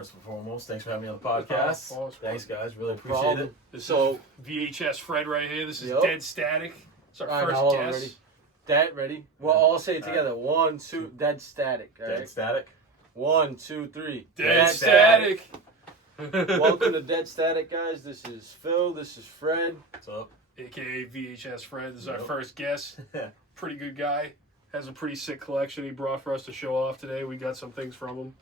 first and foremost, thanks for having me on the podcast. Thanks, guys. Really appreciate problem. it. This is VHS Fred right here. This is Yep. Dead Static. It's our All right, first now, hold on, guest. ready? Dead, ready? We'll all say it together. 1, 2, Dead Static. All Dead right? Static. 1, 2, 3. Dead Static. Welcome to Dead Static, guys. This is Phil. This is Fred. What's up? AKA VHS Fred. This is our Yep. first guest. Pretty good guy. Has a pretty sick collection he brought for us to show off today. We got some things from him.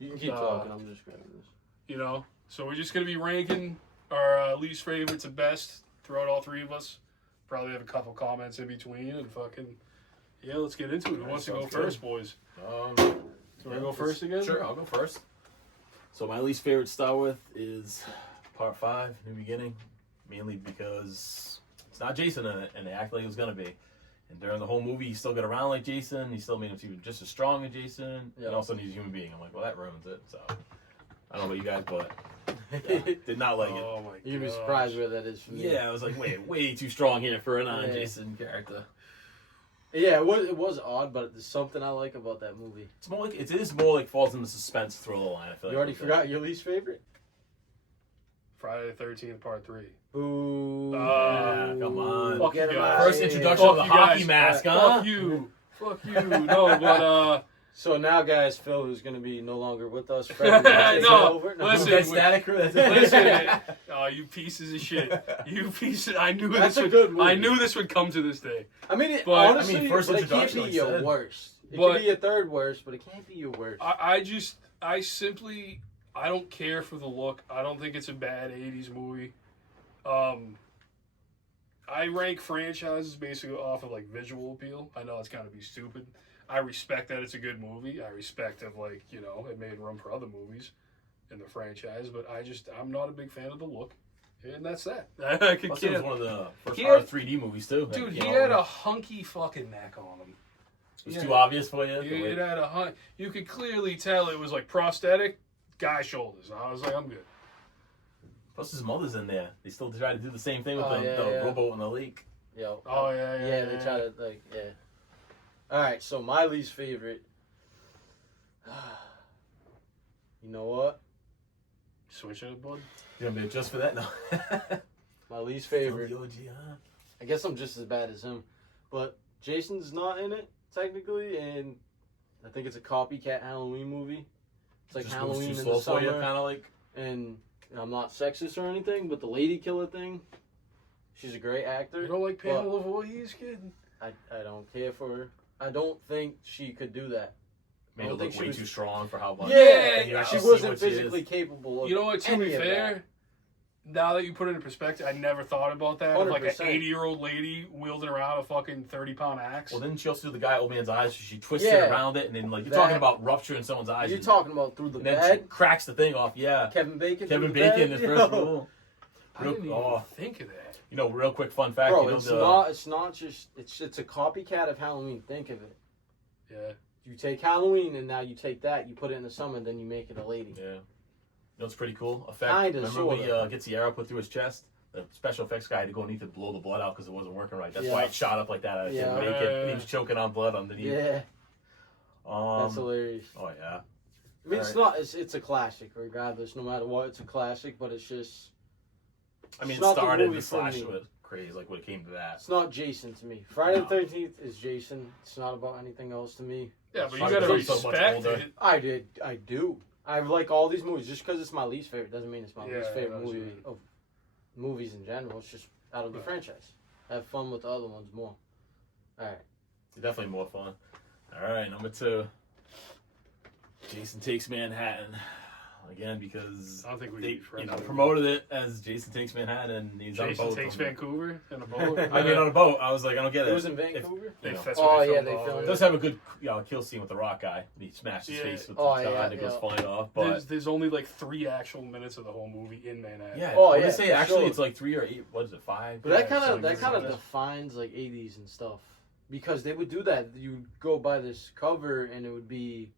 You can keep talking. I'm just grabbing this. You know, so we're just going to be ranking our least favorite to best throughout all three of us. Probably have a couple comments in between and fucking, yeah, let's get into it. Who wants to go sounds first, boys? Um, Do you want to go first again? Sure, I'll go first. So my least favorite to start with is Part 5, New Beginning, mainly because it's not Jason in it, and they act like it was going to be. And during the whole movie, he still got around like Jason. He still made him seem just as strong as Jason. Yeah. And also he's a human being. I'm like, well, that ruins it. So I don't know about you guys, but did not like it. Oh my god. You'd be surprised where that is for me. Yeah, I was like, way too strong here for a Yeah. non-Jason character. Yeah, it was odd, but there's something I like about that movie. It's more like it is more like falls in the suspense thriller line. I feel You like already forgot your least favorite? Friday the 13th, Part 3. Ooh. Yeah, come on. Fuck Get you him guys. out First of here. introduction of the Fuck you hockey guys. mask, huh? Fuck you. Fuck you. No, but, So now, guys, Phil, who's going to be no longer with us. Fred, No, over. listen. Dead Static Crew. That's it. listen. Oh, you pieces of shit. You pieces. I knew That's this a would, good movie. I knew this would come to this day. I mean, But- honestly, I mean, first but it can't introduction, be like I your said. worst. It But- could be your third worst, but it can't be your worst. I simply, I don't care for the look. I don't think it's a bad 80s movie. I rank franchises basically off of like visual appeal. I know it's gotta be stupid. I respect that it's a good movie. I respect that, like, you know, it made room for other movies in the franchise, but I'm not a big fan of the look. And that's that. I could Plus, it was can't. one of the first He horror had- 3D movies too. Dude, Like, he you know, had a hunky fucking neck on him. It was Yeah. too obvious for you. It had a hun. You could clearly tell it was like prosthetic, guy shoulders. I was like, I'm good. Plus, his mother's in there. They still try to do the same thing with Oh, the yeah. rowboat in the lake. Yo. Oh yeah. Yeah, they try to, like, yeah. All right, so my least favorite. You know what? Switch it, bud. You gonna be just for that? No. My least favorite. Still the OG, huh? I guess I'm just as bad as him. But Jason's not in it, technically, and I think it's a copycat Halloween movie. It's like Just moves Halloween too in slow the for you, summer. kind of like. And I'm not sexist or anything, but the lady killer thing, she's a great actor. You don't like Pamela Voorhees, kid? I don't care for her. I don't think she could do that. Made I it don't think look she way was- too strong for how much. Yeah, you yeah, actually she see wasn't what she is. physically capable of You know what? To be any of fair, that. now that you put it in perspective, I never thought about that. Of like an 100%. 80-year-old lady wielding around a fucking 30-pound axe. Well, didn't she also do the guy old man's eyes? She twists Yeah. it around it, and then like you're That- talking about rupturing someone's eyes. You're and, talking about through the and then she bed? cracks the thing off. Yeah, Kevin Bacon? Kevin through the Bacon, bed? his first Yo. rule. I didn't even Oh. think of that. You know, real quick fun fact. Bro, you know, it's not just, it's a copycat of Halloween. Think of it. Yeah. You take Halloween and now you take that, you put it in the summer, then you make it a lady. Yeah. You know, it's pretty cool. Effect. Kinda, Remember when he sorta. gets the arrow put through his chest? The special effects guy had to go underneath to blow the blood out because it wasn't working right. That's Yeah. why it shot up like that out of Yeah. Kevin Bacon. And he was choking on blood underneath. Yeah, that's hilarious. Oh yeah. I mean, it's a classic, regardless. No matter what, it's a classic. But it's just, I mean, It's it not the started movie the for slash me. was crazy, like when it came to that. it's not Jason to me. Friday No. the 13th is Jason. It's not about anything else to me. Yeah, but you Probably gotta because I'm so much respect older. it. I do. I like all these movies. Just because it's my least favorite doesn't mean it's my Yeah, least favorite that's movie right. of movies in general. It's just out of the Right. franchise. Have fun with the other ones more. All right. Definitely more fun. All right, number 2. Jason Takes Manhattan. Again, because I don't think we they can be friends with him. promoted it as Jason Takes Manhattan, and he's on a Jason boat. takes on the- Vancouver in a boat. I mean, on a boat. I was like, I don't get it. It was in If- Vancouver. you know, That's Oh, where yeah, filmed they all filmed of it it. does have a good kill scene with the rock guy. He smashed his Yeah. face with Oh, the yeah, gun that goes yeah. flying off. But There's only like 3 actual minutes of the whole movie in Manhattan. yeah, Oh, what yeah, they say for actually sure. it's like 3 or 8. What is it? 5? But Yeah, that kind so of that like kind of this. defines like 80s and stuff, because they would do that. You go by this cover and it would be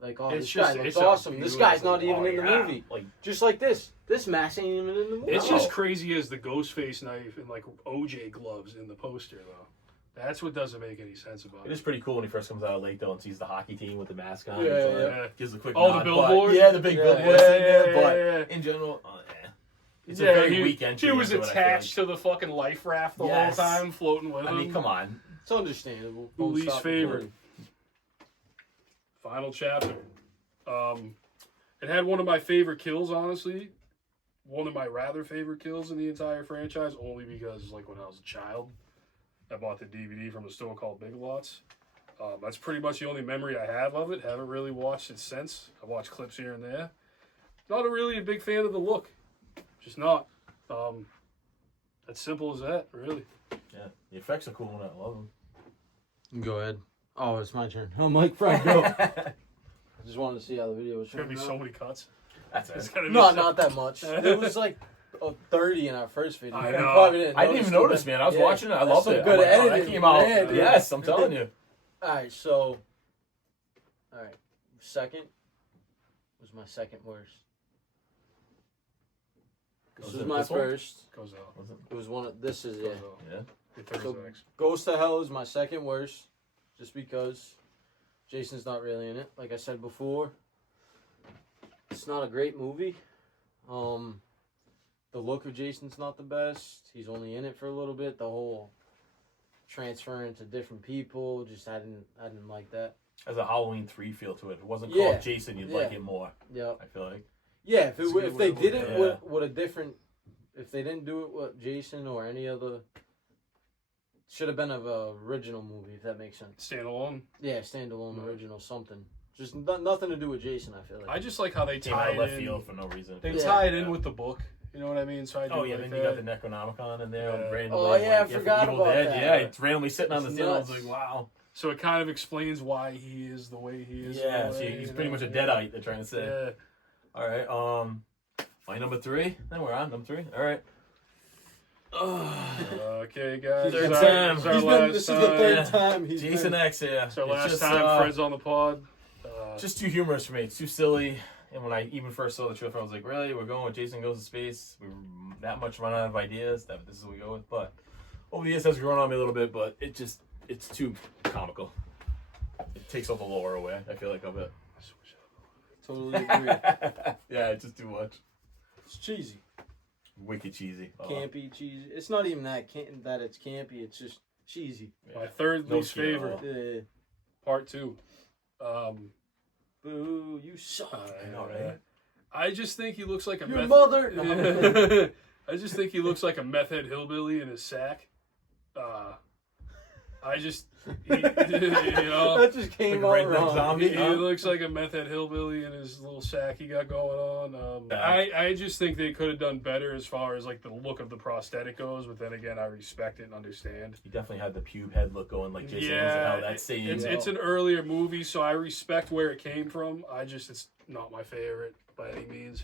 like, oh, It's this just- guy looks it's a awesome. This guy's not beautiful- even in the yeah. movie. Like, Just like this mask ain't even in the movie. It's No. just crazy as the Ghostface knife and like OJ gloves in the poster though. That's what doesn't make any sense about It it. is pretty cool when he first comes out of Lake though and sees the hockey team with the mask on. Yeah, So, yeah. Gives a quick Oh, nod, the but- billboard? Yeah, the big Yeah, billboard. yeah, in there, yeah, but yeah. in general, it's Yeah, a very he, weak entry. he was into it, I feel like. attached to the fucking life raft the Yes. whole time, floating with I him. mean, come on. It's understandable. Who Don't least stop favorite? recording. Final chapter. It had one of my favorite kills, honestly. One of my rather favorite kills in the entire franchise, only because, like, when I was a child, I bought the DVD from a store called Big Lots. That's pretty much the only memory I have of it. Haven't really watched it since. I watched clips here and there. Not really a big fan of the look. Just not. As simple as that, really. Yeah, the effects are cool and I love them. Go ahead. Oh, it's my turn. Oh, Mike, Frank, go. I just wanted to see how the video was There's gonna be turning so out. many cuts. That's It's it. gonna be No, so- not that much. It was like 30 in our first video. I You know. probably didn't I didn't even notice, man. I was watching it. I That's loved some it. good I'm like, oh, that editing, came out. man, dude. Yes, I'm telling you. Alright, so. Alright, second was my second worst. This Was was it my this one? first. Goes out. Was it? It was one of. This is Goes it. out. Yeah. Your third So- is next. Ghost to Hell is my second worst, just because Jason's not really in it. Like I said before, it's not a great movie. The look of Jason's not the best. He's only in it for a little bit. The whole transferring to different people, just I didn't like that. Has a Halloween 3 feel to it. If it wasn't Yeah. called Jason, you'd like Yeah. it more. Yep. I feel like. Yeah, It's a good if way they to did look it at with, it. with a different, if they didn't do it with Jason or any other, should have been of a original movie, if that makes sense. Standalone. Yeah, standalone, Right. original, something. Just nothing to do with Jason, I feel like. I just like how they Came out tie of it left in. field for no reason. They Yeah. tie it in with the book. You know what I mean? So I do Oh yeah, like then you got the that. Necronomicon in there. Yeah. Randomly, Oh, yeah, I like, forgot Evil about Dead. that. Yeah, it's randomly sitting on the It's ceiling. I was nuts. like, wow. So it kind of explains why he is the way he is. Yeah, in a so way, he's you pretty know? much a deadite. They're trying to say. Yeah. All right. My number 3. Then we're on number 3. All right. Okay, guys. Third this is our- time. This is our He's last been, this is time. the third Yeah. time he's Jason been. X. Yeah. It's our It's last just, time. Fred's on the pod. just too humorous for me. It's too silly. And when I even first saw the trailer, I was like, really? We're going with Jason Goes to Space? We're that much run out of ideas that this is what we go with. But over the years, has grown on me a little bit, but it's too comical. It takes all the lore away, I feel like, of it. Totally agree. Yeah, it's just too much. It's cheesy. Wicked cheesy. Campy, cheesy. It's not even that that it's campy, it's just cheesy. Yeah. My third No least skill at favorite, Uh, part 2. boo, you suck. I know, right? I just think he looks like a Your meth- mother. No. I just think he looks like a meth head hillbilly in his sack. I just, you know, That just came Like a out redneck wrong. zombie. he looks like a meth head hillbilly in his little sack he got going on. I just think they could have done better as far as like the look of the prosthetic goes. But then again, I respect it and understand. He definitely had the pube head look going like Jason. Yeah, How that scene. it's an earlier movie, so I respect where it came from. It's not my favorite by any means.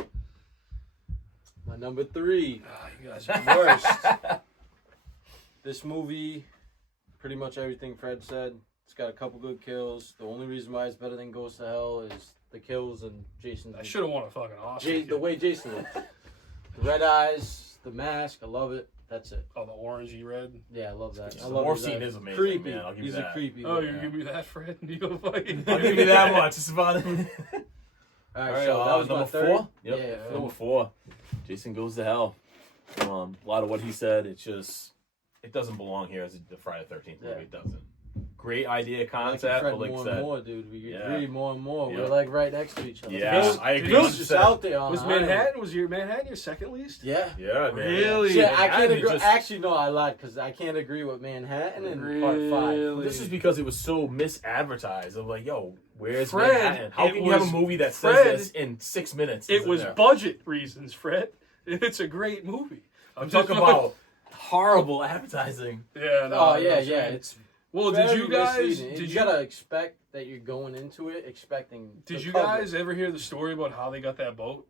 My number 3. You guys Worst. This movie, pretty much everything Fred said. It's got a couple good kills. The only reason why it's better than Ghost to Hell is the kills and Jason's. I should have won a fucking Oscar. The way Jason looks. The red eyes, the mask, I love it. That's it. Oh, the orangey red. Yeah, I love that. The I love war his scene eyes. is amazing, Creepy. man. I'll give you He's that. a creepy. Oh, look. you give me that, Fred? And you go fight. I'll give you that much. It's about it. All All right, right, so that was my number third. 4. Yep. Yeah, Number four. 4. Jason Goes to Hell. A lot of what he said, it doesn't belong here as a Friday the 13th movie. Yeah. It doesn't. Great idea, I like concept, Fred but like I more said, and more, dude. We Yeah. agree more and more. Yeah. We're like right next to each other. Yeah, Bill's, I agree. Bill's just 100%. out there on Was the island. Manhattan your second least? Yeah. yeah, man. Really? Yeah, I can't Manhattan agree. just- Actually, no, I lied because I can't agree with Manhattan in part 5. Really? This is because it was so misadvertised. Of like, yo, where's Fred, Manhattan? How it can you have a was- movie that Fred, says this in 6 minutes? It Isn't was there? budget reasons, Fred. It's a great movie. I'm talking about horrible advertising. Yeah. No, Oh I know yeah, what you're yeah. saying. It's Well, did very you guys? misleading. Did you you? gotta expect that you're going into it expecting. Did the you cover. guys ever hear the story about how they got that boat?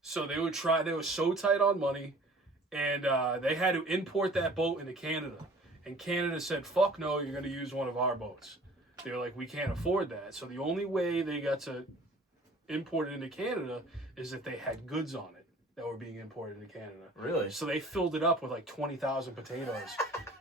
So they were so tight on money, and they had to import that boat into Canada. And Canada said, "Fuck no, you're going to use one of our boats." They were like, "We can't afford that." So the only way they got to import it into Canada is if they had goods on it that were being imported into Canada. Really? So they filled it up with like 20,000 potatoes.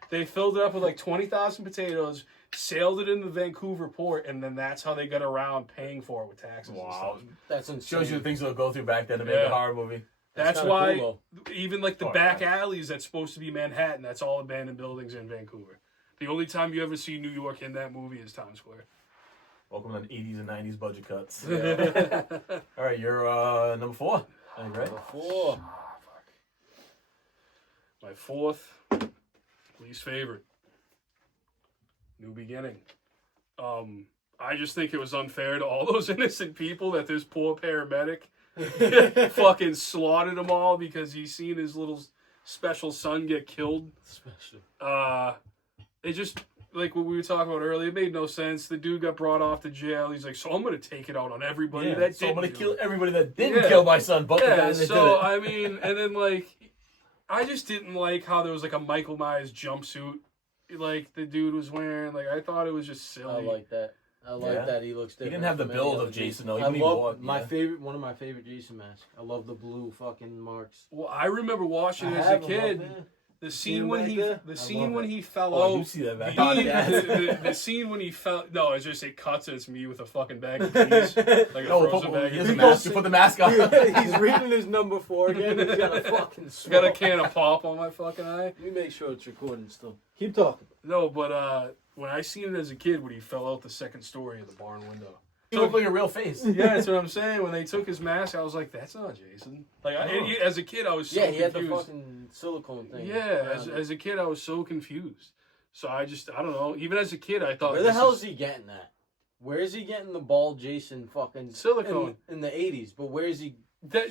They filled it up with like 20,000 potatoes, sailed it into the Vancouver port, and then that's how they got around paying for it with taxes. Wow. And stuff. That's insane. Shows you the things they'll go through back then to make Yeah. a horror movie. That's kinda why cool, even like the Oh, back yeah. alleys that's supposed to be Manhattan, that's all abandoned buildings in Vancouver. The only time you ever see New York in that movie is Times Square. Welcome to the 80s and 90s budget cuts. Yeah. All right, you're number 4. I think, right? Before. My fourth least favorite, New Beginning. I just think it was unfair to all those innocent people that this poor paramedic fucking slaughtered them all because he's seen his little special son get killed. Special. It just, like what we were talking about earlier, it made no sense. The dude got brought off to jail. He's like, so I'm going to take it out on everybody that so I'm didn't gonna do kill it. everybody that didn't Yeah. kill my son, but the Yeah, guys that so, did it. I mean, and then, like, I just didn't like how there was, like, a Michael Myers jumpsuit, like, the dude was wearing. Like, I thought it was just silly. I like that. I like Yeah. that he looks different. didn't have the from any build other of Jason, though. I Even he love walked, my yeah. favorite, one of my favorite Jason masks. I love the blue fucking marks. Well, I remember watching it as a kid. The scene when he, the scene when he fell Oh, you out. see that back The, on the scene when he fell. No, it's just it cuts and it's me with a fucking bag of peas, like a No, frozen bag he of has a peas. mask. You put the mask on. He's reading his number 4 again. He's got a fucking Got a smoke. can of pop on my fucking eye. Let me make sure it's recording still. Keep talking. No, but when I seen it as a kid, when he fell out the second story of the barn window. He looked like a real face. Yeah, that's what I'm saying. When they took his mask, I was like, "That's not Jason." Like, as a kid, I was so Yeah, he had the confused. fucking silicone thing. Yeah, around it. as a kid, I was so confused. So I don't know. Even as a kid, I thought, Where the this hell is he getting that? Where is he getting the bald Jason fucking Silicone. in the 80s? But where is he?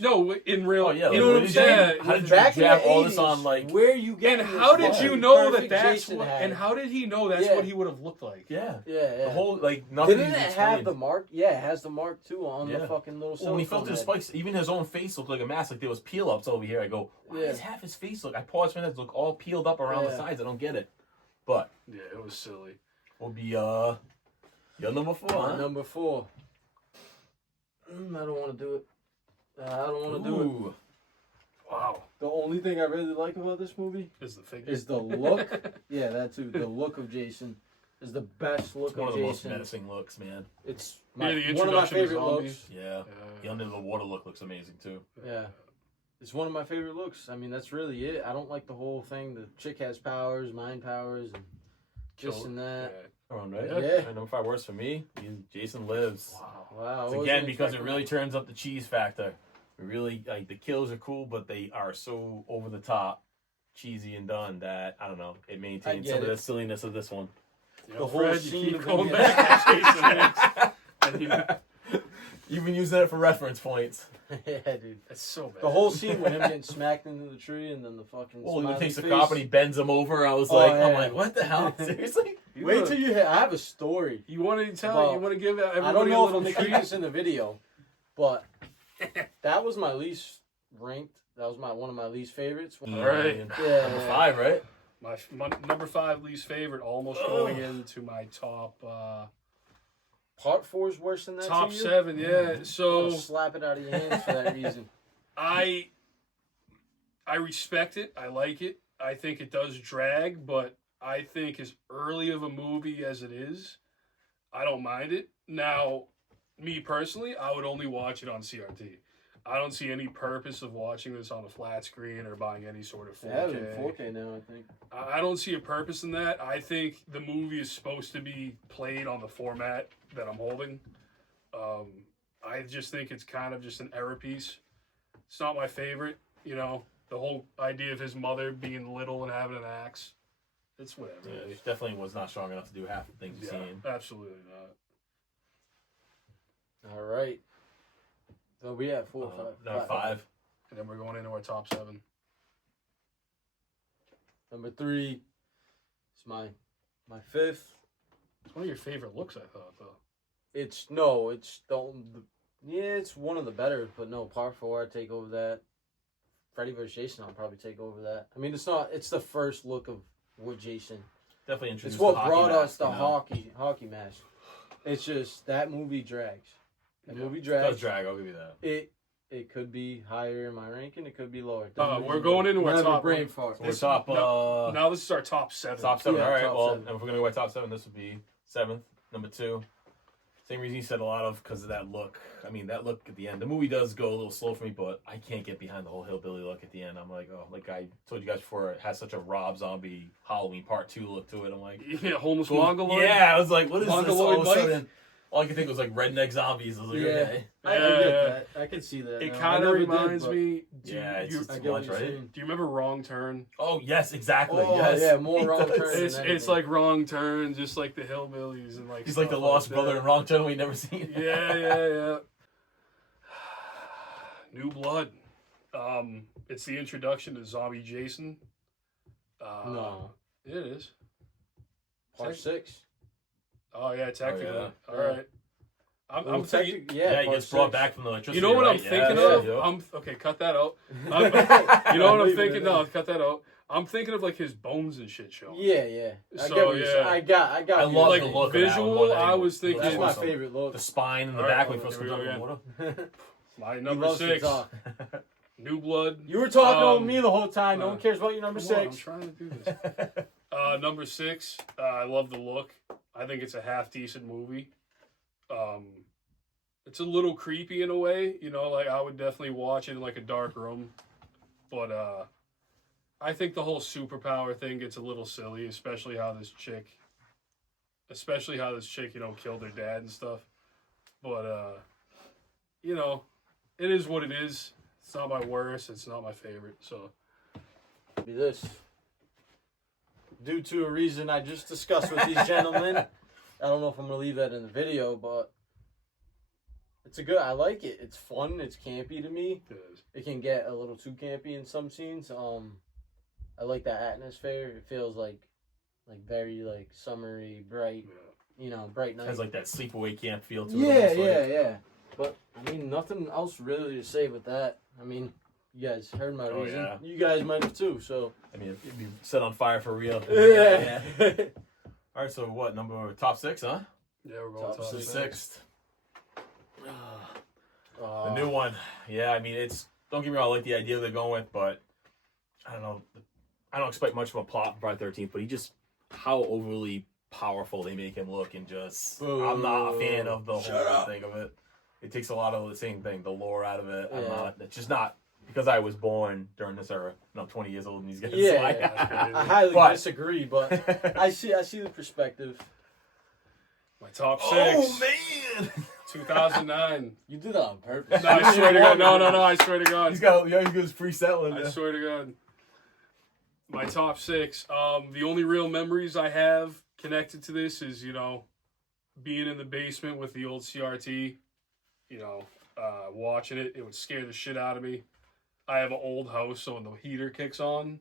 No, in real. Oh, yeah. you like, know what what I'm did saying? you, how did you Back in jab the all 80s, this on, like... where you getting And how this did you fucking know that perfect that's Jason what? had? And how did he know that's Yeah. what he would have looked like? Yeah. Yeah. The whole, like, nothing Didn't it is have explained. the mark? Yeah, it has the mark too on Yeah. the fucking little. Well, when he fell silicone through the head. spikes, even his own face looked like a mask. Like there was peel ups over here. I go, why Yeah. does half his face look? I paused for that. Look all peeled up around the Yeah. sides. I don't get it. But Yeah, it was silly. will be your number 4. My Huh? number 4. I don't want to do it. I don't want to do it. Ooh. Wow, The only thing I really like about this movie is the figure. is the look. Yeah, that too. The look of Jason is the best look It's one of of the most Jason. menacing looks, man. It's Yeah, the one of my introduction to favorite zombies. looks. Yeah. The under the water look looks amazing too. Yeah. It's one of my favorite looks. I mean, that's really it. I don't like the whole thing. The chick has powers, mind powers, and this and that. All right. Yeah. All right, number 5 worse for me. Jason Lives. Wow. Wow. I It's wasn't again because it expecting really that. turns up the cheese factor. It really like the kills are cool, but they are so over the top, cheesy and done that I don't know. It maintains get some of it. the silliness of this one. You The know, whole Fred, scene you keep of going him back to Jason X. And You've been using it for reference points. Yeah, dude. It's so bad. The whole scene with him getting smacked into the tree and then the fucking. Well, he smiley takes the face. cop and he bends him over. I was Oh, like, yeah. I'm like, what the hell? Seriously? You Wait wanna- till you hear. I have a story. You want to tell? Well, you want to give everybody I don't a know if little I'm gonna keep treat? this in the video, but that was my least ranked. That was one of my least favorites. All right. Yeah. Number 5, right? My number 5 least favorite, almost going into my top Part 4 is worse than that. top to you? 7. Yeah. I'm So gonna slap it out of your hands for that reason. I respect it. I like it. I think it does drag, but I think as early of a movie as it is, I don't mind it. Now, me personally, I would only watch it on CRT. I don't see any purpose of watching this on a flat screen or buying any sort of They have 4K. it in 4K now, I think. I don't see a purpose in that. I think the movie is supposed to be played on the format that I'm holding. I just think it's kind of just an error piece. It's not my favorite, you know. The whole idea of his mother being little and having an axe. It's whatever. Yeah, really. it definitely was not strong enough to do half the things you've Yeah, seen. absolutely not. All right. So we have 4 or 5. Number 5. And then we're going into our top 7. Number 3 is my 5th. It's one of your favorite looks, I thought, though. It's one of the better, but no, Part 4 I take over that. Freddy vs. Jason I'll probably take over that. I mean, it's the first look of what Jason. Definitely introduced It's what the hockey brought us mask, the you know? hockey match. It's just that movie drags. That movie It drags. does drag, I'll give you that. It It could be higher in my ranking. It could be lower. We're going into our top brain fart. We're top. Now this is our top 7. Top 7. Yeah, All right. top Well, 7. if we're gonna go by top 7, this would be 7th. Number 2. Same reason you said a lot of, because of that look. I mean, that look at the end. The movie does go a little slow for me, but I can't get behind the whole hillbilly look at the end. I'm like, oh, like I told you guys before, it has such a Rob Zombie Halloween Part 2 look to it. I'm like, Yeah, homeless Mongoloid. yeah, I was like, what is this? All of a Mongoloid sudden, all I could think was like redneck zombies. I was like, okay. I get that. I can see that. It now. kind I of never did, reminds but- me. Yeah, it's I too get what much, you're right? saying. Do you remember Wrong Turn? Oh, yes, exactly. Oh, yes. yeah, more He Wrong does. Turn. It's anything. like Wrong Turn, just like the hillbillies and like. He's like the stuff lost that. brother in Wrong Turn we never seen. Yeah. New Blood. It's the introduction to Zombie Jason. No. It is. Part 6. Oh yeah, technically. yeah. All Yeah. right. I'm thinking. Yeah, he part gets brought 6. back from the electricity. You know what right? I'm thinking Yeah, of? yeah. Okay, cut that out. You know what I'm Leave it thinking? in No, there. cut that out. I'm thinking of like his bones and shit showing. Yeah. I So, get what you're saying. yeah. I got. I you. love Like the look of that one visual, more than I anyone. was thinking- That's my Awesome. favorite look. The spine in the All back right, when he first here comes we out go of the water. My He number loves to 6, talk. New Blood. You were talking Um, over me the whole time. No uh, one cares about your number Come on, I'm 6. trying to do this. Number 6, I love the look. I think it's a half decent movie. It's a little creepy in a way, you know, like I would definitely watch it in like a dark room. But I think the whole superpower thing gets a little silly, especially how this chick, you know, killed her dad and stuff. But you know, it is what it is. It's not my worst, it's not my favorite, so Be this. Due to a reason I just discussed with these gentlemen. I don't know if I'm gonna leave that in the video, but I like it. It's fun, it's campy to me. it is. It can get a little too campy in some scenes. I like that atmosphere. It feels like very like summery, bright, Yeah. bright night. Has like that sleepaway camp feel to it. Yeah. almost like. But I mean, nothing else really to say with that. I mean, you guys heard my Oh, reason. yeah. You guys might have too. So I mean, it'd be set on fire for real. yeah. All right, so what, top 6, huh? Yeah, we're going Top top six. 6. The new one. Yeah, I mean, don't get me wrong, I like the idea they're going with, but I don't know. I don't expect much from a plot from Friday the 13th, but how overly powerful they make him look, and just, I'm not a fan of the whole thing of it. It takes a lot of the same thing, the lore out of it. It's just not, because I was born during this era, and I'm 20 years old, and these guys. Yeah, I highly But- disagree, but I see the perspective. My top 6. Oh, man! 2009. You did that on purpose. No, I swear to God. No, I swear to God. He's got pre-settling. I swear to God. My top 6. The only real memories I have connected to this is, you know, being in the basement with the old CRT, you know, watching it. It would scare the shit out of me. I have an old house, so when the heater kicks on,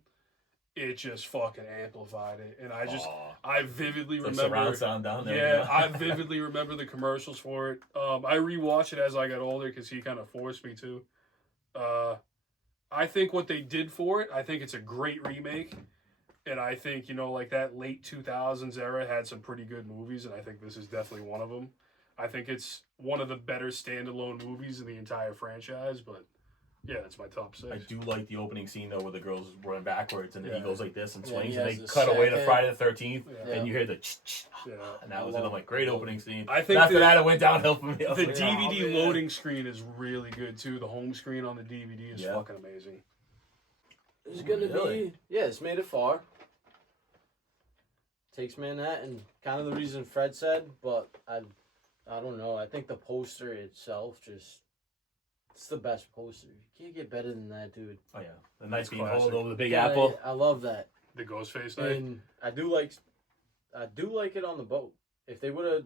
it just fucking amplified it. And I vividly Like remember. surround sound down there. Yeah, I vividly remember the commercials for it. I rewatched it as I got older because he kind of forced me to. I think what they did for it, I think it's a great remake. And I think, you know, like that late 2000s era had some pretty good movies, and I think this is definitely one of them. I think it's one of the better standalone movies in the entire franchise, but yeah, it's my top 6. I do like the opening scene though, where the girls run backwards and then he goes like this and Yeah, swings, he and has they the cut away to second- Friday the 13th, Yeah. and you hear the ch-ch, Yeah. and that was it. I'm like, great opening scene. I think After the- that, it went downhill for me. I was The like, DVD oh, man. loading screen is really good too. The home screen on the DVD is Yeah. fucking amazing. It's gonna Really? be it's made it far. Takes Manhattan. Kind of the reason Fred said, but I don't know. I think the poster itself it's the best poster. You can't get better than that, dude. Oh yeah, the knife being classic. hauled over the Big Yeah, Apple. I love that. The Ghostface knife. And I do like it on the boat. If they would have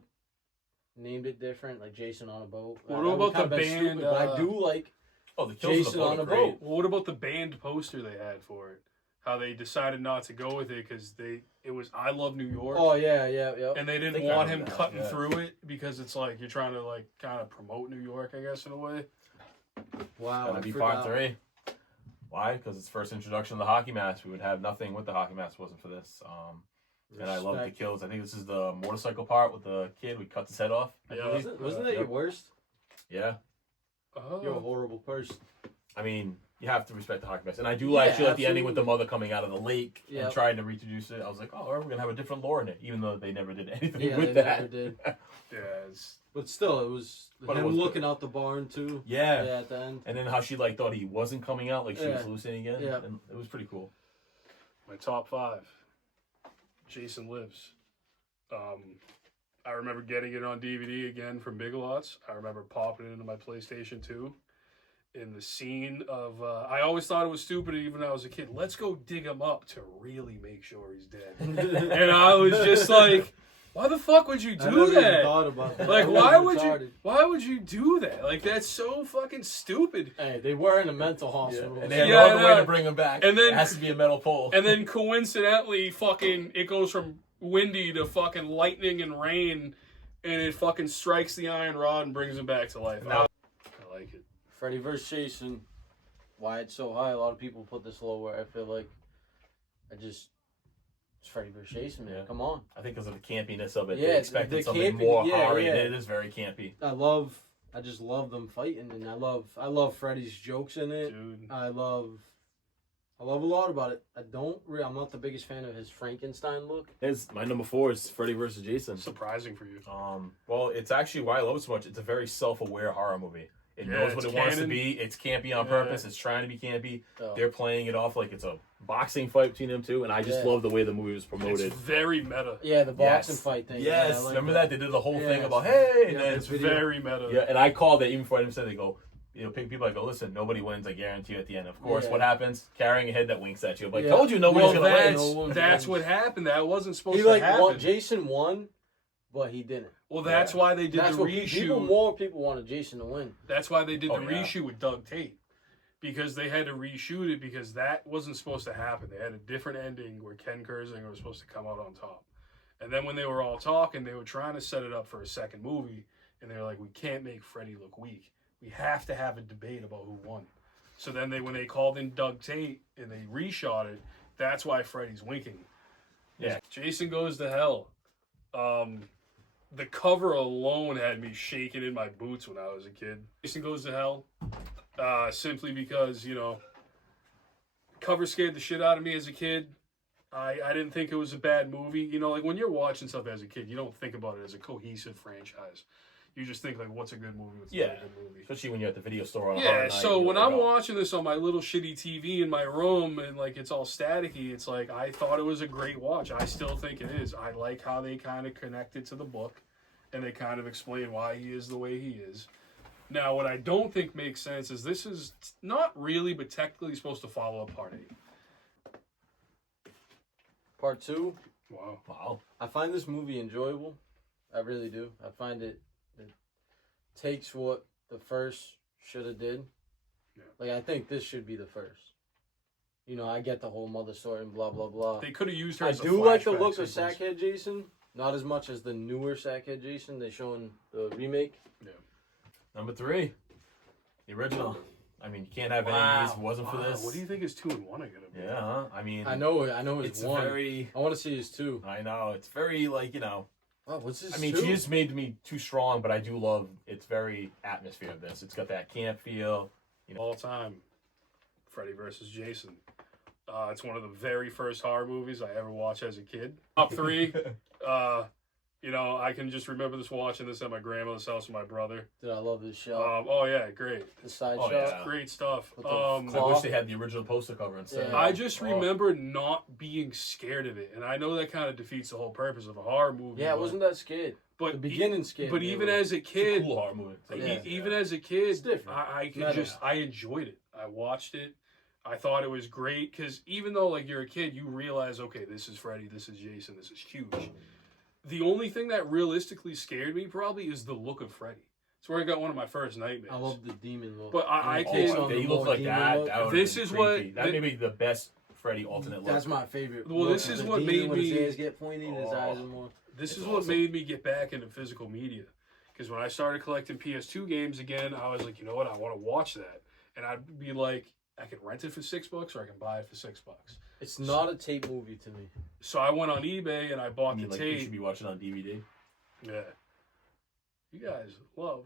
named it different, like Jason on a boat. What that would about kinda the been band, Stupid, but I do like Oh, the kills Jason on on the a boat are great. boat. Well, what about the band poster they had for it? How they decided not to go with it because it was I Love New York. Oh yeah. And they didn't I think want I him remember that, cutting yeah. through it because it's like you're trying to like kind of promote New York, I guess, in a way. Wow. That'd be part 3. Why? Because it's first introduction of the hockey mask. We would have nothing with the hockey mask wasn't for this. And I love the Respect. kills. I think this is the motorcycle part with the kid. We cut his head off. Yeah. Wasn't that your worst? Yeah. You're a horrible person. I mean, you have to respect the hockey mask. And I do Yeah, actually like the ending with the absolutely. mother coming out of the lake Yep. and trying to reintroduce it. I was like, oh, we're going to have a different lore in it, even though they never did anything Yeah, with they that. never did. Yeah, it's But still, it was But it him was looking good. out the barn too. Yeah. Yeah, at the end. And then how she like thought he wasn't coming out, like she was Yeah. hallucinating again. Yeah. And it was pretty cool. my top 5. Jason Lives. I remember getting it on DVD again from Big Lots. I remember popping it into my PlayStation 2. In the scene of, I always thought it was stupid even when I was a kid. Let's go dig him up to really make sure he's dead. And I was just like, why the fuck would you I never do even that? thought about that. Like, That why was would you? retarded. Why would you do that? Like, that's so fucking stupid. Hey, they were in a mental hospital. And they had Yeah, no I other way know. to bring him back. And then- it has to be a metal pole. And then coincidentally, fucking, it goes from windy to fucking lightning and rain, and it fucking strikes the iron rod and brings him back to life. Now- I like it. Freddy vs. Jason. Why it's so high? A lot of people put this lower. I feel like it's Freddy vs. Jason, man. Yeah. Come on. I think because of the campiness of it, Yeah, they expected the something campy- more yeah, horror, yeah. and it is very campy. I just love them fighting, and I love Freddy's jokes in it. Dude. I love a lot about it. I'm not the biggest fan of his Frankenstein look. My number 4 is Freddy vs. Jason. Surprising for you. Well, it's actually why I love it so much. It's a very self-aware horror movie. It Yeah, knows what it's it wants to canon. be. It's campy on Yeah. purpose. It's trying to be campy. Oh. They're playing it off like it's a boxing fight between them two, and I just Yeah. love the way the movie was It's promoted. very meta. Yeah, the boxing Yes. fight thing. Yes, Yeah, I like remember that? They did the whole thing Yes. about, hey, and Yeah, then It's video. very meta. yeah, and I called it even before I even said they go, people I go, listen, nobody wins, I guarantee you at the end. Of course, Yeah. what happens? Carrying a head that winks at you. I'm like, Yeah. told you nobody's Well, gonna win. No one that's wins. what happened. That wasn't supposed He to like happen. Jason won, but he didn't. Well, that's Yeah. why they did That's the what reshoot. more people wanted Jason to win. That's why they did Oh, the yeah. reshoot with Doug Tate. Because they had to reshoot it because that wasn't supposed to happen. They had a different ending where Ken Kersinger was supposed to come out on top. And then when they were all talking, they were trying to set it up for a second movie. And they were like, we can't make Freddy look weak. We have to have a debate about who won. So then when they called in Doug Tate and they reshot it, that's why Freddy's winking. Yeah. Jason Goes to Hell. The cover alone had me shaking in my boots when I was a kid. Jason Goes to Hell. Simply because, cover scared the shit out of me as a kid. I didn't think it was a bad movie. Like when you're watching stuff as a kid, you don't think about it as a cohesive franchise. You just think like, what's a good movie? What's not a good movie? Especially when you're at the video store on a Yeah, hard night, so you're when like, I'm oh. watching this on my little shitty TV in my room and like it's all staticky, it's like I thought it was a great watch. I still think it is. I like how they kind of connected to the book and they kind of explain why he is the way he is. Now, what I don't think makes sense is this is not really, but technically supposed to follow up Part 8. Part 2. Wow. I find this movie enjoyable. I really do. I find it takes what the first should have did. Yeah. Like I think this should be the first. I get the whole mother story and blah blah blah. They could have used her I as a do like the flashback look of sequence. Sackhead Jason. Not as much as the newer Sackhead Jason they show in the remake. Number 3, the original. I mean, you can't have any Wow. of these if it wasn't for this. What do you think his 2 and 1 are going to be? Yeah, huh? I mean, I know his it's one. very. I want to see his 2. I know it's very like Oh, what's his I mean, 2? she just made me too strong, but I do love it's very atmosphere of this. It's got that camp feel. All time, Freddy vs. Jason. It's one of the very first horror movies I ever watched as a kid. Top 3. I can just remember watching this at my grandmother's house with my brother. Dude, I love this shot. Oh yeah, great. The side Oh, shot. yeah. Great stuff. With the I wish they had the original poster cover instead. Yeah. I just Oh. remember not being scared of it, and I know that kind of defeats the whole purpose of a horror movie. Yeah, I but- wasn't that scared. But The beginning scared But me a even little. as a It's a kid, cool horror movie. It's like, Yeah. even as a kid, It's different. I could Meta. I enjoyed it. I watched it. I thought it was great because even though like you're a kid, you realize, okay, this is Freddy, this is Jason, this is huge. The only thing that realistically scared me probably is the look of Freddy. It's where I got one of my first nightmares. I love the demon look. But I And the can- kids Oh, on if the he more looked like demon that. look. That would've This been is creepy. what- That may be the best Freddy alternate look. That's my favorite. Well, look. this is The what demon made when his me- ears get pointy and his eyes are more. This It's is what awesome. made me get back into physical media. Because when I started collecting PS2 games again, I was like, you know what, I want to watch that. And I'd be like, I can rent it for $6 or I can buy it for $6. It's not a tape movie to me. So I went on eBay and I I bought mean, the like you tape. should be watching on DVD. Yeah. You guys love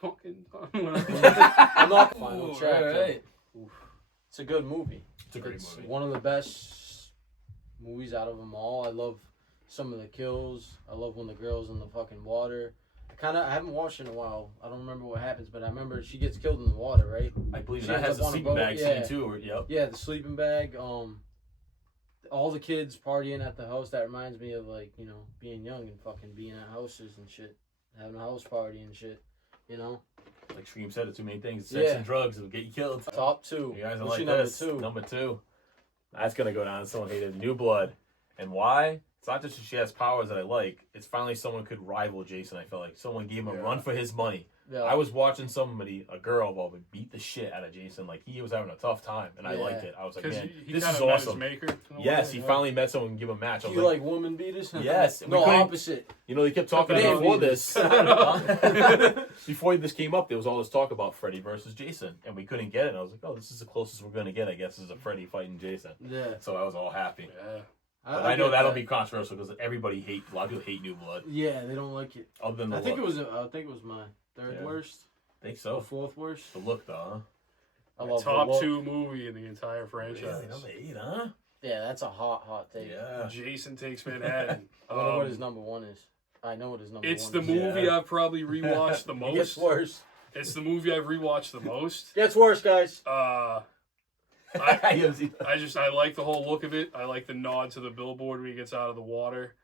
fucking. I'm not final Ooh, chapter. right. It's a good movie. It's a great movie. One of the best movies out of them all. I love some of the kills. I love when the girl's in the fucking water. I haven't watched it in a while. I don't remember what happens, but I remember she gets killed in the water, right? I believe She that ends has up a on a sleeping boat, bag yeah. scene too. Or, yep. Yeah, the sleeping bag. All the kids partying at the house. That reminds me of like, you know, being young and fucking being at houses and shit, having a house party and shit. You know. Like Scream said, the two main things: sex and drugs. It'll get you killed. Top two. You guys are What's like your this. number two? Number two. That's gonna go down. Someone hated New Blood, and why? It's not just that she has powers that I like. It's finally someone could rival Jason. I felt like someone gave him a run for his money. Yeah. I was watching a girl, would beat the shit out of Jason. Like he was having a tough time, and I liked it. I was like, man, he this kinda is met his awesome. maker, Yes, he finally met someone and give him a match. I was You like woman beaters? Yes. No, We couldn't- opposite. You know, they kept talking Man before beaters. this. Before this came up, there was all this talk about Freddy versus Jason, and we couldn't get it. And I was like, oh, this is the closest we're gonna get, I guess, is a Freddy fighting Jason. Yeah. So I was all happy. Yeah. But I know get that'll that. be controversial because a lot of people hate New Blood. Yeah, they don't like it. Other than the I think look. it was my third Yeah. worst. I think Or so. fourth worst. The look, though, I My love the top look. 2 movie in the entire huh? franchise. Really? Number 8, huh? Yeah, that's a hot take. Yeah. Jason Takes Manhattan. I wonder what his number one is. I know what his number It's one the is. movie Yeah. I've probably rewatched the It gets most. worse. It's the movie I've rewatched the most. Gets worse, guys. I like the whole look of it. I like the nod to the billboard when he gets out of the water.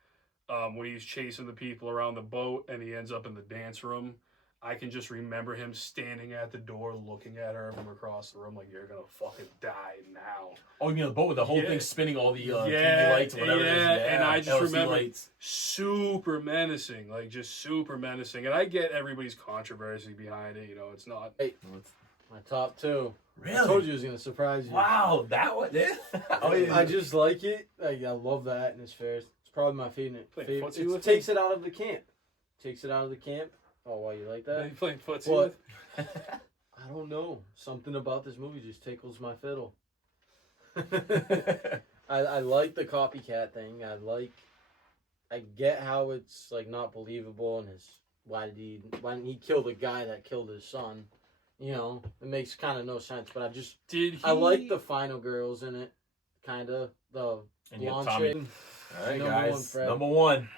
When he's chasing the people around the boat and he ends up in the dance room. I can just remember him standing at the door looking at her from across the room like, you're gonna fucking die now. Oh, you mean the boat with the whole Yeah. thing spinning all the TV Yeah, lights or whatever it is? yeah, Yeah, and I just LSD remember- lights. Super menacing, like just super menacing. And I get everybody's controversy behind it, you know, it's not. My top two. Really? I told you it was gonna surprise you. Wow, that one did? Oh, yeah. I just like it. Like, I love the atmosphere. It's probably my favorite. Playing favorite. footsie It with takes it out of the camp. Takes it out of the camp. Oh, why you like Are that? you playing footsie What? with? I don't know. Something about this movie just tickles my fiddle. I like the copycat thing. I get how it's like not believable and why didn't he kill the guy that killed his son? You know, it makes kind of no sense. But I like the final girls in it, kind of the And you have blonde Tommy. chick. All right, Number guys. one, Fred. Number 1.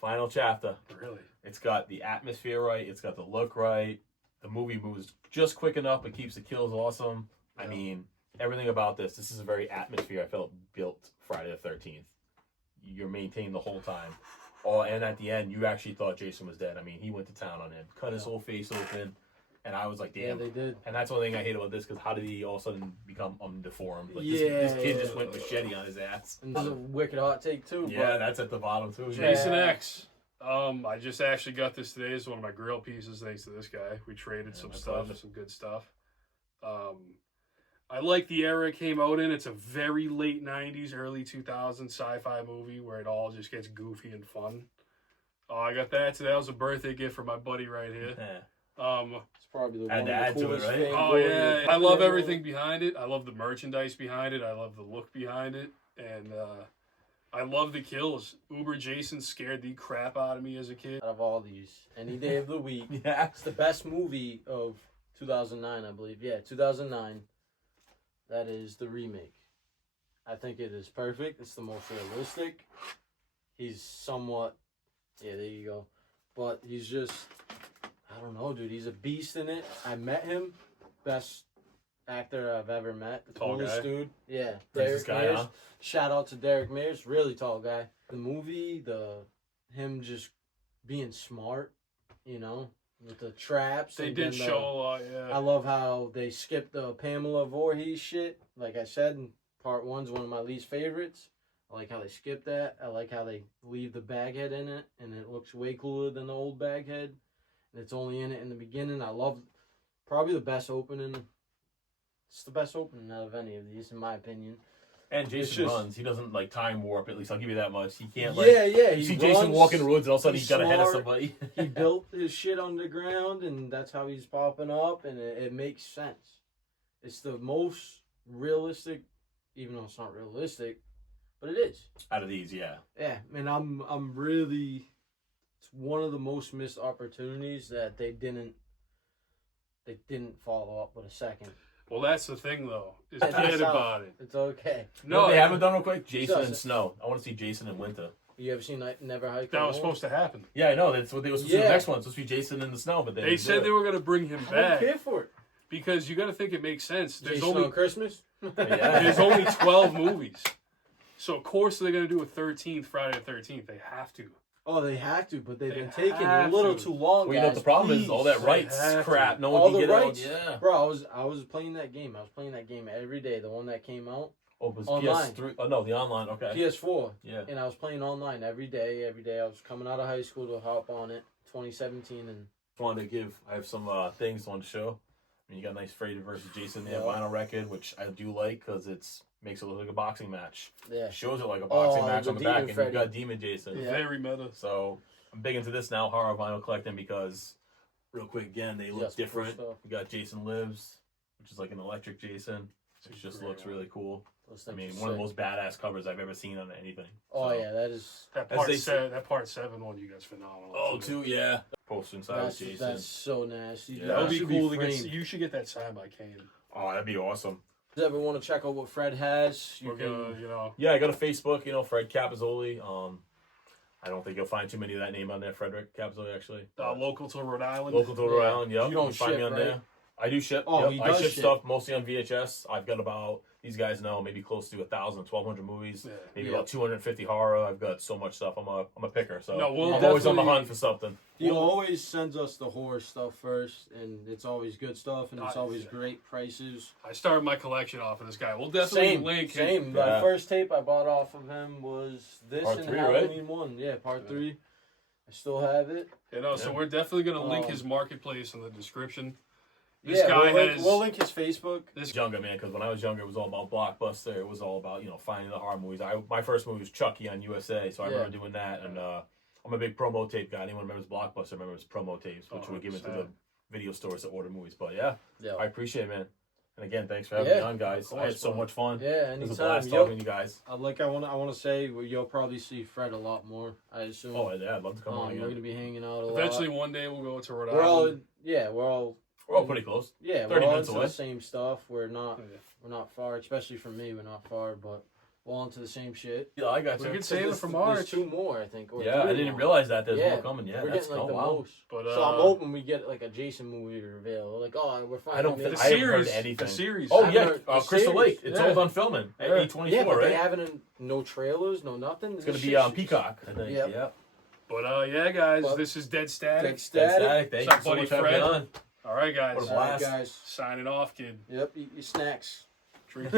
Final chapter. Really? It's got the atmosphere right. It's got the look right. The movie moves just quick enough, but keeps the kills awesome. I Yeah. mean, everything about this is a very atmosphere I felt built Friday the 13th. You're maintained the whole time. And at the end, you actually thought Jason was dead. I mean, he went to town on him, cut his whole face open, and I was like, Yeah, damn. they did. And that's one thing I hate about this, because how did he all of a sudden become undeformed? Like, Yeah. this kid just went machete on his ass. And there's a wicked hot take too. Yeah, but that's at the bottom, too. Jason Yeah. X. I just actually got this today. It's one of my grill pieces thanks to this guy. We traded some my stuff, pleasure. some good stuff. I like the era it came out in. It's a very late 90s, early 2000s sci-fi movie where it all just gets goofy and fun. I got that today. That was a birthday gift for my buddy right here. Yeah. it's probably the Had one to of add the to it, coolest right? things. Oh yeah, I love everything behind it. I love the merchandise behind it. I love the look behind it, and I love the kills. Uber Jason scared the crap out of me as a kid. Out of all these, any day of the week, Yeah. it's the best movie of 2009, I believe. Yeah, 2009. That is the remake. I think it is perfect. It's the most realistic. He's somewhat, yeah, there you go. But he's just, I don't know, dude. He's a beast in it. I met him. Best actor I've ever met. The Tall coolest guy. dude. Yeah. Princess Derek guy, Mears. huh? Shout out to Derek Mears. Really tall guy. The movie, him just being smart, you know, with the traps. They and did then show a lot, yeah. I love how they skipped the Pamela Voorhees shit. Like I said, part one's one of my least favorites. I like how they skip that. I like how they leave the baghead in it, and it looks way cooler than the old baghead. And it's only in it in the beginning. I love probably the best opening. It's the best opening out of any of these, in my opinion. And Jason just- runs. He doesn't like time warp. At least I'll give you that much. He can't like. Yeah. You He see Jason runs, walking the woods, and all of a sudden he's he's got ahead of smart. somebody. He built his shit underground, and that's how he's popping up, and it makes sense. It's the most realistic, even though it's not realistic, but it is. Out of these, yeah. Yeah, and I'm really It's one of the most missed opportunities that they didn't follow up with a second. Well, that's the thing, though. Is It's forget south. about it. It's okay. No, they haven't done real quick. Jason Just- and snow. I want to see Jason in winter. You ever seen Never Hike That Alone? was supposed to happen. Yeah, I know. That's what they were supposed to do. Yeah. The next one supposed to be Jason in the snow, but They didn't said do they it. were going to bring him I don't back care for it. because you got to think it makes sense. There's Jason only on Christmas? Yeah. there's only 12 movies, so of course they're going to do a 13th Friday the 13th. They have to. Oh, they have to, but they've They been taking a have little to. too long, Well, you know what guys. the problem is? Please. All that They rights have to. crap. No one All can the get rights. out. Yeah. Bro, I was playing that game. I was playing that game every day. The one that came out, Oh, it was Online. PS3. Oh no, the online. Okay. PS4. Yeah. And I was playing online every day. Every day I was coming out of high school to hop on it. 2017 and Wanted to give. I have some things I want to show. I mean, you got a nice Freddy versus Jason there, Yeah. vinyl record, which I do like because it's makes it look like a boxing match. yeah. Shows it like a boxing Oh, match the on the Demon back, and Freddy. you got Demon Jason. Yeah. Very meta. So I'm big into this now, horror vinyl collecting, because real quick again, they look Just cool different. stuff. We got Jason Lives, which is like an electric Jason, which just looks really cool. Those I things mean, are one of the sick. most badass covers I've ever seen on anything. Oh So- yeah, that is. That As part they seven. That part 7 one, you guys phenomenal. Oh, too, yeah. Poster inside That's, with Jason. that's so nasty. Yeah. That would be should cool to get. framed. You should get that signed by Kane. Oh, that'd be awesome. If you ever want to check out what Fred has, you We're can. gonna, you know. Yeah, I got a Facebook, Fred Capizoli. I don't think you'll find too many of that name on there, Frederick Capizoli, actually. Local to Rhode Island. Local to Rhode Yeah. Island, yep. You don't can find me ship, on right? there. I do ship. Oh, yep. he I does ship ship. stuff mostly on VHS. I've got about, these guys know, maybe close to 1,000, 1,200 movies. Yeah. Maybe Yeah. about 250 horror. I've got so much stuff. I'm a picker, so No, we'll I'm always on the definitely- hunt for something. He always sends us the horror stuff first, and it's always good stuff, and it's always great prices. I started my collection off of this guy. We'll definitely link. Same. Yeah. My first tape I bought off of him was this Part and 3, right? Halloween 1. Yeah, part 3. I still have it. So Yeah. we're definitely gonna link Um, his marketplace in the description. This Yeah, guy has. we'll link his Facebook. This Younger, man, because when I was younger, it was all about Blockbuster. It was all about, finding the horror movies. My first movie was Chucky on USA, so I remember doing that. And I'm a big promo tape guy. Anyone remembers Blockbuster remembers promo tapes, which were given to the 100%. video stores to order movies. But yeah, Yeah. I appreciate it, man. And again, thanks for having me Yeah, on, guys. of I had course, so man. much fun. Yeah, It was a anytime. blast talking to you guys. I want to say you'll probably see Fred a lot more. I assume. Oh, yeah, I'd love to come on We're again. gonna be hanging out a lot. eventually one day we'll go to Rhode We're all Island. We're all pretty close. yeah, 30 we're all minutes into away. the same stuff. We're not Yeah. far, especially for me. We're not far, but we're all into the same shit. Yeah, I got We you. could save it There's- for There's March. 2 more, I think. Or Yeah, 3 I didn't more. realize that there's Yeah, more coming. Yeah, we're that's getting like the wow. most. But So I'm hoping we get like a Jason movie reveal. Like, oh, we're finally. I don't The think I haven't heard series. anything. The series. Oh I've yeah, heard the Crystal series. Lake. It's Yeah. all done filming at Yeah. A24, Yeah, but right? they haven't no trailers, no nothing. It's gonna be on Peacock, I think. Yep. Yep. But yeah, guys, But- this is Dead Static. Dead Static. Thank What's you up, so buddy much for having me Fred? on. All right, guys. What a All right, blast. guys. Signing off, kid. Yep, eat your snacks. Drink.